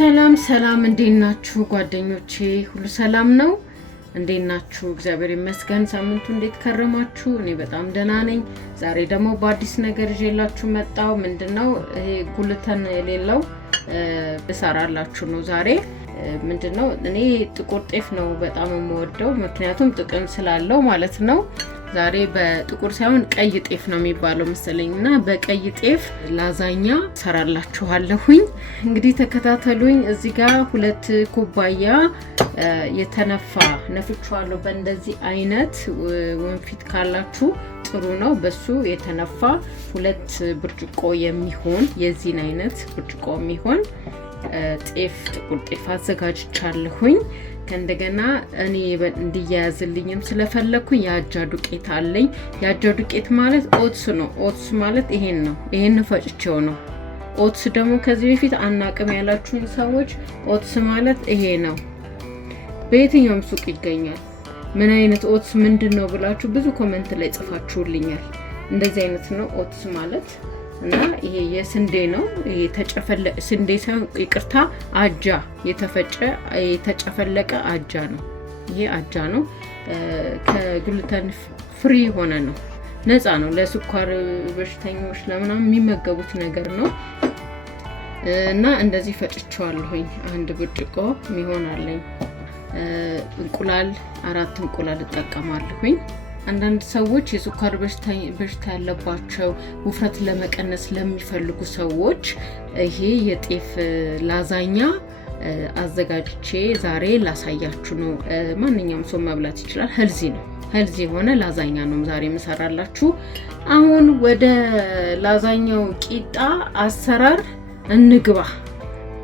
ሰላም ሰላም እንዴት ናችሁ ጓደኞቼ? ሁሉ ሰላም ነው? እንዴት ናችሁ? እግዚአብሔር ይመስገን። ሳምንቱ እንዴት ከረማችሁ? እኔ በጣም ደህና ነኝ። ዛሬ ደግሞ በአዲስ ነገር ይዤላችሁ መጣሁ። ምንድነው ይሄ ጉልተን የሌለው እሰራላችሁ ነው ዛሬ። ምንድነው እኔ ጥቁር ጤፍ ነው በጣም የምወደው ምክንያቱም ጥቅም ስላለው ማለት ነው። ዛሬ በጥቁር ሳይሆን ቀይ ጤፍ ነው የሚባለው መሰለኝና በቀይ ጤፍ ላዛኛ ሰራላችኋለሁኝ። እንግዲህ ተከታተሉኝ። እዚህ ጋር 2 ኩባያ የተነፋ ነፍቻለሁ። በእንደዚህ አይነት ወንፊት ካላችሁ ጥሩ ነው። በሱ የተነፋ 2 ብርጭቆ የሚሆን የዚህን አይነት ብርጭቆ የሚሆን ጤፍ ጥቁር ጤፍ አዘጋጅቻለሁኝ። ከእንደገና እኔ እንዲያያዝልኝም ስለፈለኩኝ የአጃ ዱቄት አለኝ። የአጃ ዱቄት ማለት ኦትስ ነው። ኦትስ ማለት ይሄን ነው። ይሄን ፈጭቼው ነው። ኦትስ ደግሞ ከዚህ በፊት አናቅም ያላችሁኝ ሰዎች ኦትስ ማለት ይሄ ነው። በየትኛውም ሱቅ ይገኛል። ምን አይነት ኦትስ ምንድነው ብላችሁ ብዙ ኮሜንት ላይ ጽፋችሁልኛል። እንደዚህ አይነት ነው ኦትስ ማለት እና ይሄ የስንዴ ነው። ይሄ ተጨፈለቀ ስንዴ ሳይሆን ይቅርታ አጃ የተጨፈለቀ አጃ ነው። ይሄ አጃ ነው። ከግሉተን ፍሪ ሆነ ነው። ነፃ ነው። ለስኳር በሽተኞች ለምናምን የሚመገቡት ነገር ነው። እና እንደዚህ ፈጭቼዋለሁኝ። 1 ብርጭቆ የሚሆናለኝ። እንቁላል 4 እንቁላል እጠቀማለሁኝ። አንዳንድ ሰዎች የስኳር በሽታ ያለባቸው ውፍረት ለመቀነስ ለሚፈልጉ ሰዎች ይሄ የጤፍ ላዛኛ አዘጋጅቼ ዛሬ ላሳያችሁ ነው። ማንኛውም ሰው መብላት ይችላል። ሄልዚ ነው። ሄልዚ የሆነ ላዛኛ ነው ዛሬ መሰራላችሁ። አሁን ወደ ላዛኛው ቂጣ አሰራር እንግባ።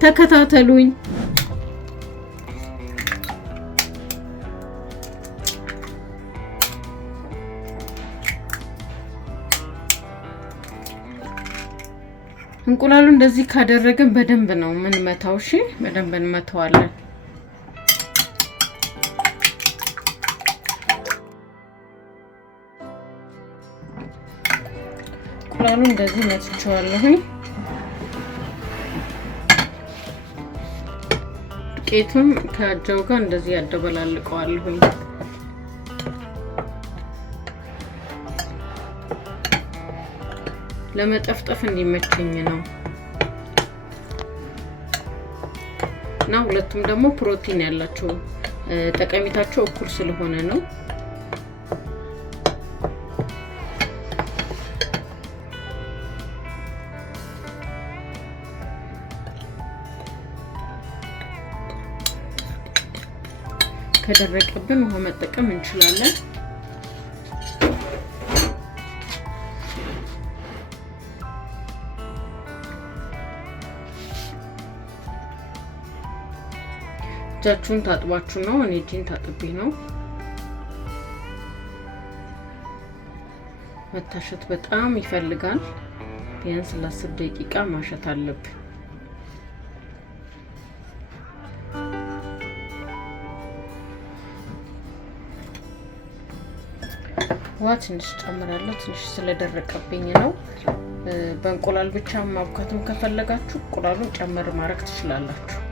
ተከታተሉኝ። እንቁላሉ እንደዚህ ካደረግን በደንብ ነው ምን መታው። እሺ በደንብ እንመታዋለን። እንቁላሉ እንደዚህ መትቼዋለሁኝ። ዱቄቱም ከአጃው ጋር እንደዚህ ያደበላልቀዋለሁኝ። ለመጠፍጠፍ እንዲመቸኝ ነው። እና ሁለቱም ደግሞ ፕሮቲን ያላቸው ጠቀሜታቸው እኩል ስለሆነ ነው። ከደረቀብን ውሃ መጠቀም እንችላለን። እጃችሁን ታጥባችሁ ነው። እኔ እጄን ታጥቤ ነው። መታሸት በጣም ይፈልጋል። ቢያንስ ለ10 ደቂቃ ማሸት አለብን። ውሃ ትንሽ ጨምራለሁ። ትንሽ ስለደረቀብኝ ነው። በእንቁላል ብቻ ማብካትም ከፈለጋችሁ እንቁላሉን ጨምር ማድረግ ትችላላችሁ።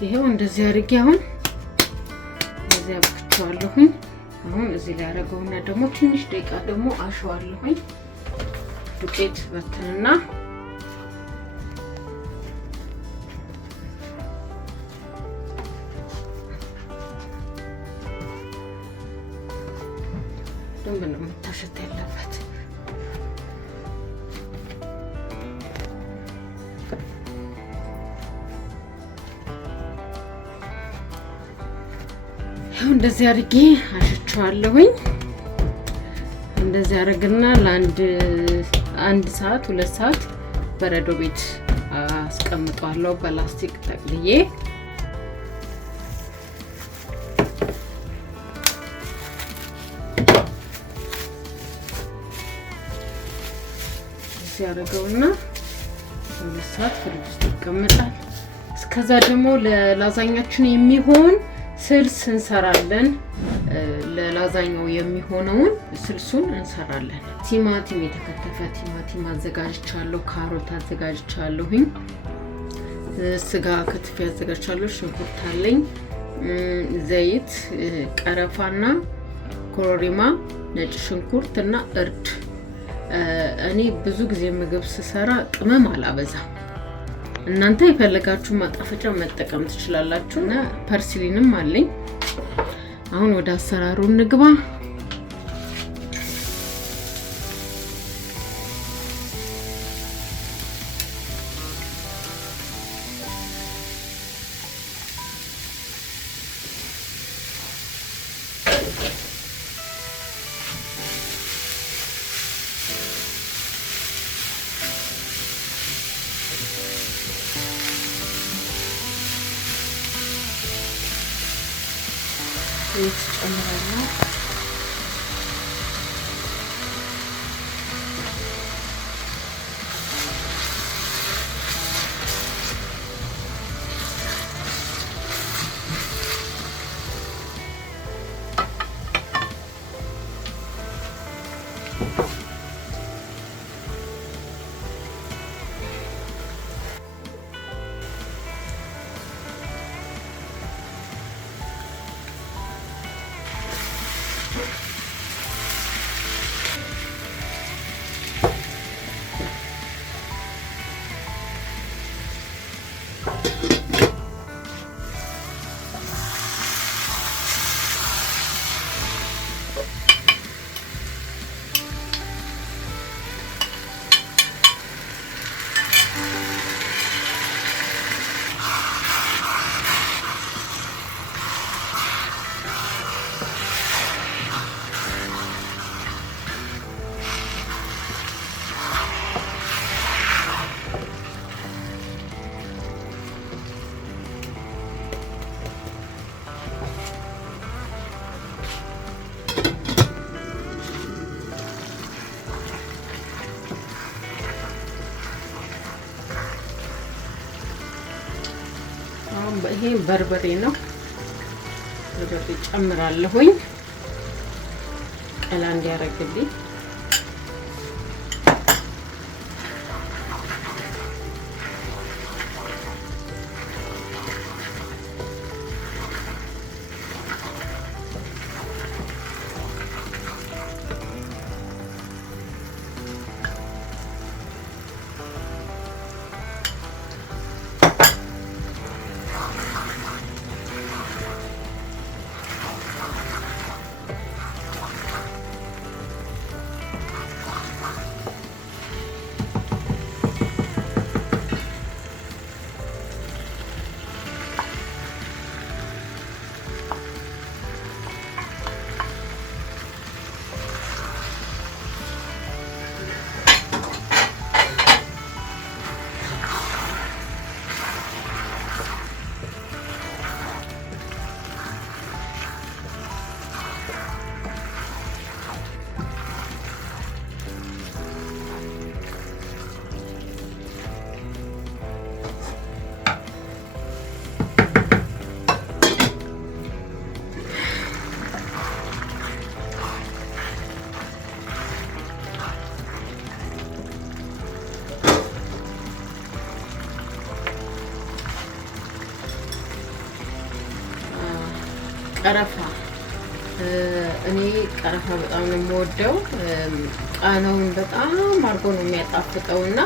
ይሄው እንደዚህ አድርጌ አሁን እንደዚህ አብክቼዋለሁኝ። አሁን እዚህ ላይ አደረገውና ደግሞ ትንሽ ደቂቃ ደግሞ አሸዋለሁኝ። ዱቄት በትንና ደንብ ነው መታሸት ያለበት። እንደዚህ አድርጌ አሽቸዋለሁኝ። እንደዚህ አድርግና ለ1 ሰዓት 2 ሰዓት በረዶ ቤት አስቀምጣለሁ በላስቲክ ጠቅልዬ። እዚህ አደረገውና 2 ሰዓት ፍሪጅ ውስጥ ይቀመጣል። እስከ ከዛ ደግሞ ለላዛኛችን የሚሆን ስልስ እንሰራለን። ለላዛኛው የሚሆነውን ስልሱን እንሰራለን። ቲማቲም የተከተፈ ቲማቲም አዘጋጅቻለሁ። ካሮት አዘጋጅቻለሁኝ። ስጋ ከትፌ አዘጋጅቻለሁ። ሽንኩርት አለኝ። ዘይት፣ ቀረፋና ኮረሪማ፣ ነጭ ሽንኩርትና እርድ። እኔ ብዙ ጊዜ ምግብ ስሰራ ቅመም አላበዛም። እናንተ የፈለጋችሁ ማጣፈጫ መጠቀም ትችላላችሁ። እና ፐርሲሊንም አለኝ። አሁን ወደ አሰራሩ እንግባ። ዘይት ጨምራለሁ። ይሄ በርበሬ ነው። በርበሬ ጨምራለሁኝ ቀላ እንዲያረግልኝ። ቀረፋ እኔ ቀረፋ በጣም ነው የምወደው። ቃናውን በጣም አርጎ ነው የሚያጣፍጠውና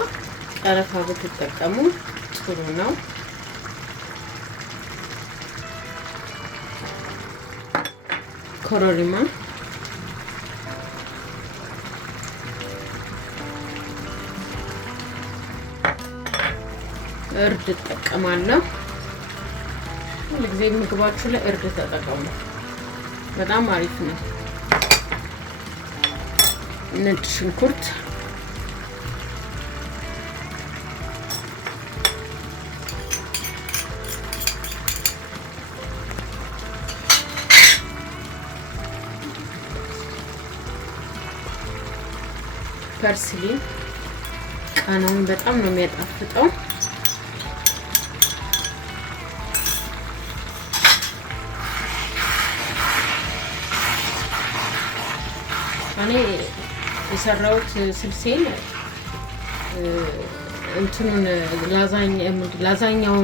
ቀረፋ ብትጠቀሙ ጥሩ ነው። ኮረሪማ፣ እርድ እጠቀማለሁ። ሁልጊዜ ምግባችሁ ላይ እርድ ተጠቀሙ፣ በጣም አሪፍ ነው። ነጭ ሽንኩርት፣ ፐርስሊ ቃናውን በጣም ነው የሚያጣፍጠው። እኔ የሰራሁት ስልሴን እንትኑን የላዛኛው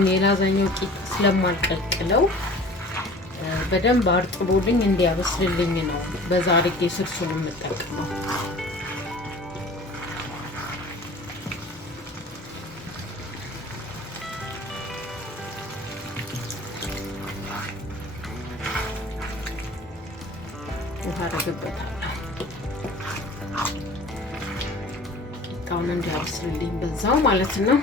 ቂጥ ስለማልቀቅለው በደንብ አርጥቦልኝ እንዲያበስልልኝ ነው በዛ አድርጌ ስልሱን የምጠቀመው። ውሃ አደርግበታለሁ ቂጣውን እንዲያበስልልኝ በዛው ማለት ነው።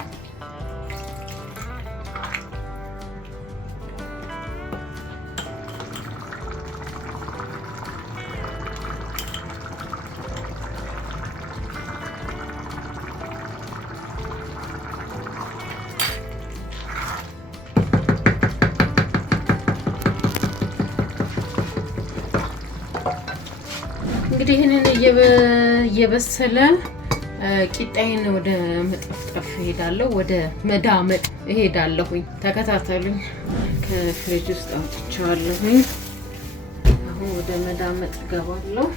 እንግዲህ ይሄንን እየበሰለ ቂጣዬን ወደ መጠፍጠፍ እሄዳለሁ፣ ወደ መዳመጥ እሄዳለሁኝ። ተከታተሉኝ። ከፍሪጅ ውስጥ አውጥቼዋለሁኝ። አሁን ወደ መዳመጥ እገባለሁ።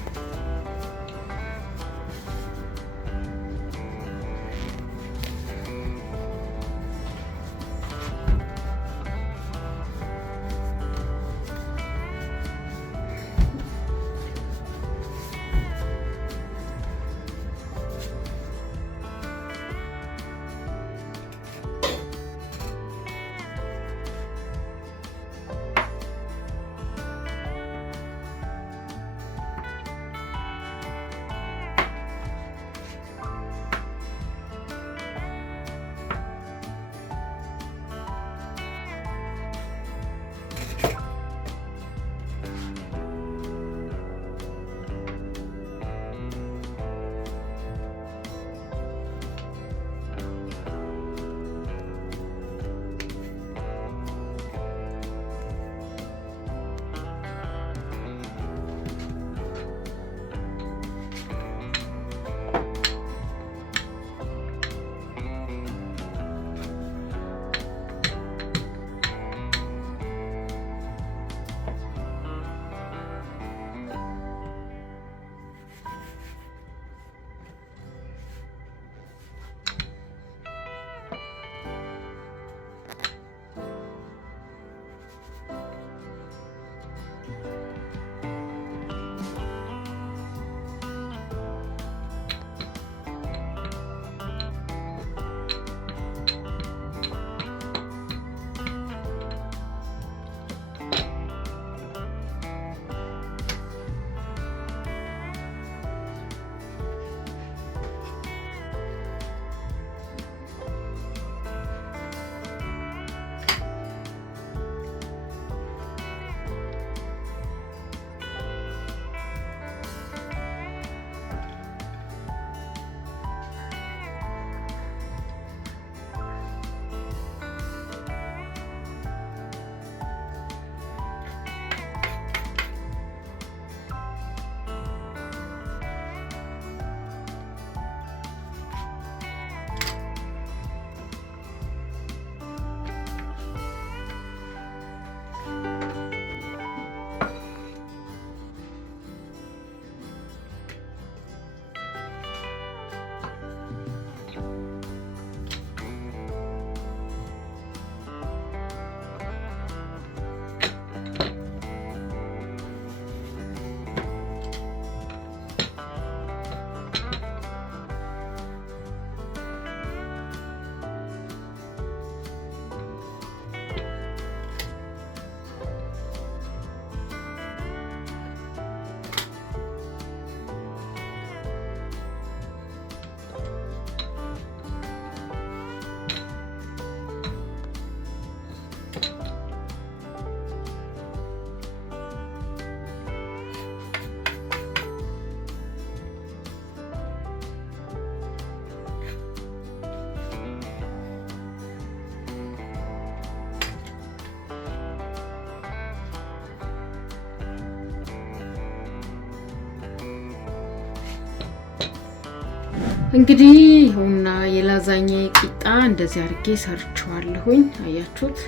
እንግዲህ ይሁንና የላዛኛ ቂጣ እንደዚህ አድርጌ ሰርቻለሁኝ። አያችሁት?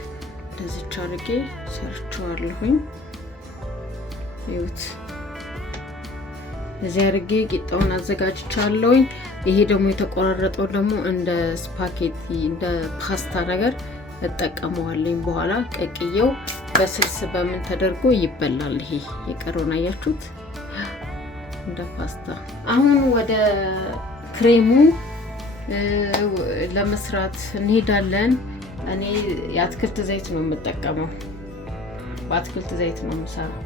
እንደዚህ አድርጌ ሰርቻለሁኝ። ይሁት እዚህ አድርጌ ቂጣውን አዘጋጅቻለሁኝ። ይሄ ደግሞ የተቆራረጠው ደግሞ እንደ ስፓጌቲ እንደ ፓስታ ነገር እጠቀመዋለሁ። በኋላ ቀቅየው በስልስ በምን ተደርጎ ይበላል። ይሄ የቀረውን አያችሁት እንደ ፓስታ። አሁን ወደ ክሬሙ ለመስራት እንሄዳለን። እኔ የአትክልት ዘይት ነው የምጠቀመው። በአትክልት ዘይት ነው የምሰራው።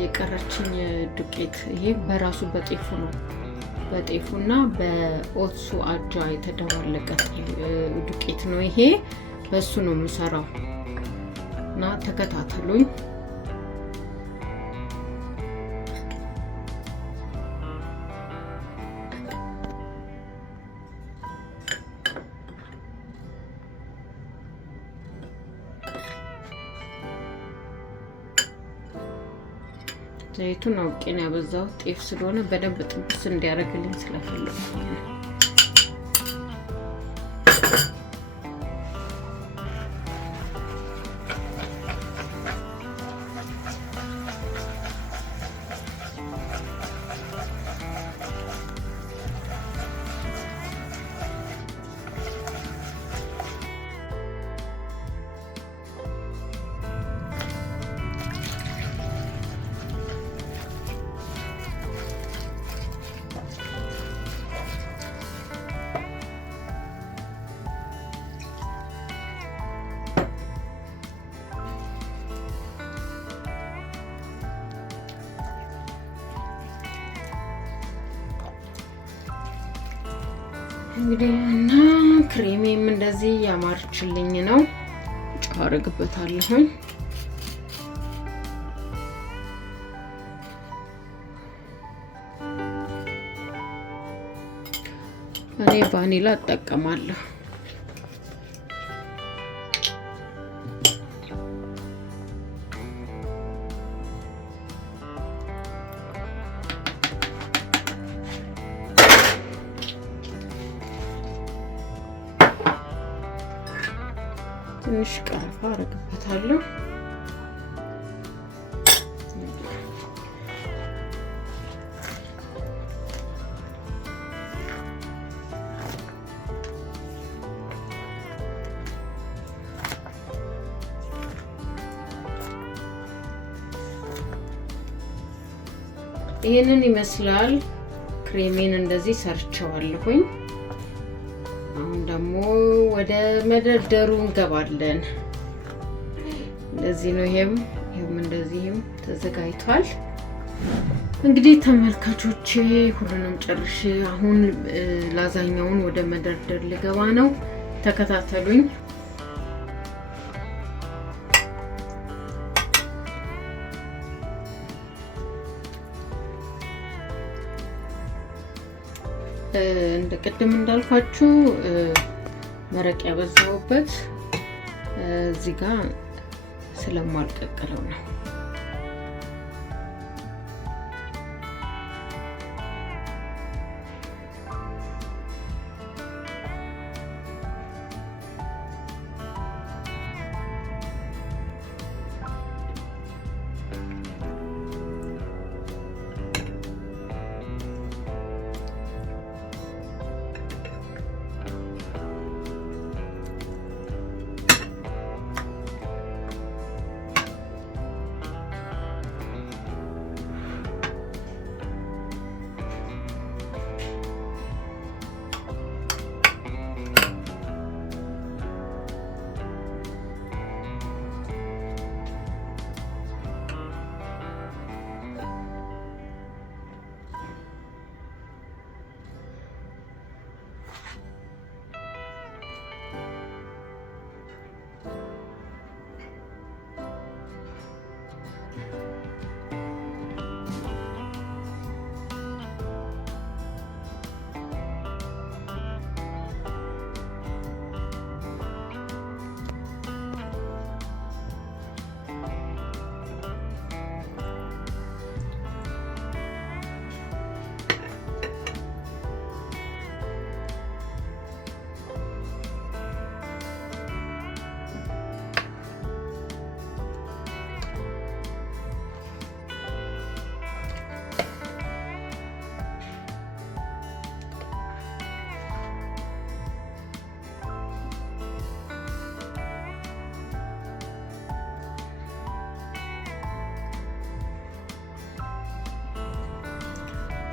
የቀረችኝ ዱቄት ይሄ በራሱ በጤፉ ነው። በጤፉና በኦትሱ አጃ የተደባለቀ ዱቄት ነው ይሄ። በሱ ነው የምሰራው እና ተከታተሉኝ። ዘይቱን አውቄ ነው ያበዛሁት። ጤፍ ስለሆነ በደንብ ጥብስ እንዲያደርግልኝ ስለፈለኩ እንግዲህ እና ክሬሜም እንደዚህ ያማርችልኝ ነው። ጨው አደርግበታለሁ። እኔ ቫኒላ እጠቀማለሁ። ትንሽ ቀረፋ አደርግበታለሁ። ይሄንን ይመስላል። ክሬሜን እንደዚህ ሰርቸዋለሁኝ። አሁን ደግሞ ወደ መደርደሩ እንገባለን። እንደዚህ ነው። ይሄም እንደዚህም ተዘጋጅቷል። እንግዲህ ተመልካቾቼ ሁሉንም ጨርሼ አሁን ላዛኛውን ወደ መደርደር ልገባ ነው። ተከታተሉኝ። እንደ ቅድም እንዳልኳችሁ መረቅ ያበዛውበት እዚህ ጋር ስለማልቀቀለው ነው።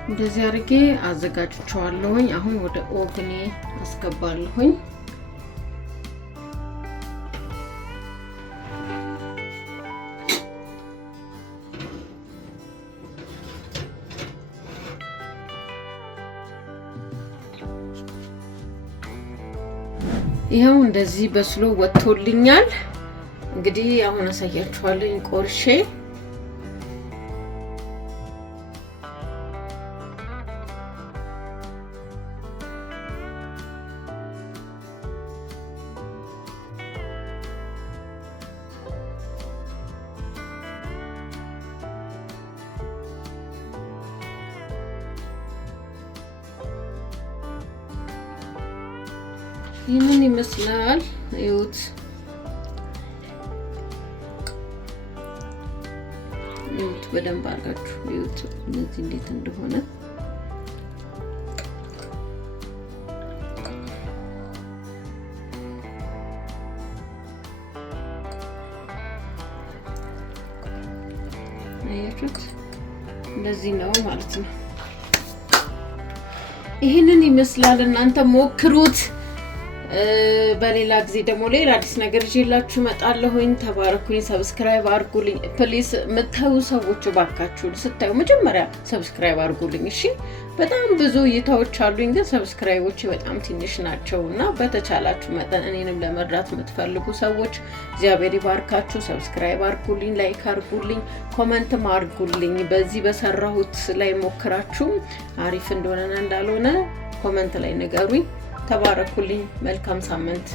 እንደዚህ አድርጌ አዘጋጅቼዋለሁኝ። አሁን ወደ ኦቭኔ አስገባለሁኝ። ይሄው እንደዚህ በስሎ ወጥቶልኛል። እንግዲህ አሁን አሳያችኋለሁ ቆርሼ። ይህንን ይመስላል። እዩት በደንብ አድርጋችሁ እዩት እንደዚህ እንዴት እንደሆነ። አያችሁት? እንደዚህ ነው ማለት ነው። ይህንን ይመስላል። እናንተ ሞክሩት። በሌላ ጊዜ ደግሞ ሌላ አዲስ ነገር ይዤላችሁ እመጣለሁኝ። ተባረኩኝ። ሰብስክራይብ አድርጉልኝ ፕሊስ። የምታዩ ሰዎች ባካችሁ ስታዩ መጀመሪያ ሰብስክራይብ አድርጉልኝ እሺ። በጣም ብዙ እይታዎች አሉኝ ግን ሰብስክራይቦች በጣም ትንሽ ናቸውና በተቻላችሁ መጠን እኔንም ለመርዳት የምትፈልጉ ሰዎች እግዚአብሔር ይባርካችሁ። ሰብስክራይብ አድርጉልኝ፣ ላይክ አድርጉልኝ፣ ኮሜንትም አድርጉልኝ። በዚህ በሰራሁት ላይ ሞክራችሁ አሪፍ እንደሆነና እንዳልሆነ ኮሜንት ላይ ንገሩኝ። ተባረኩልኝ። መልካም ሳምንት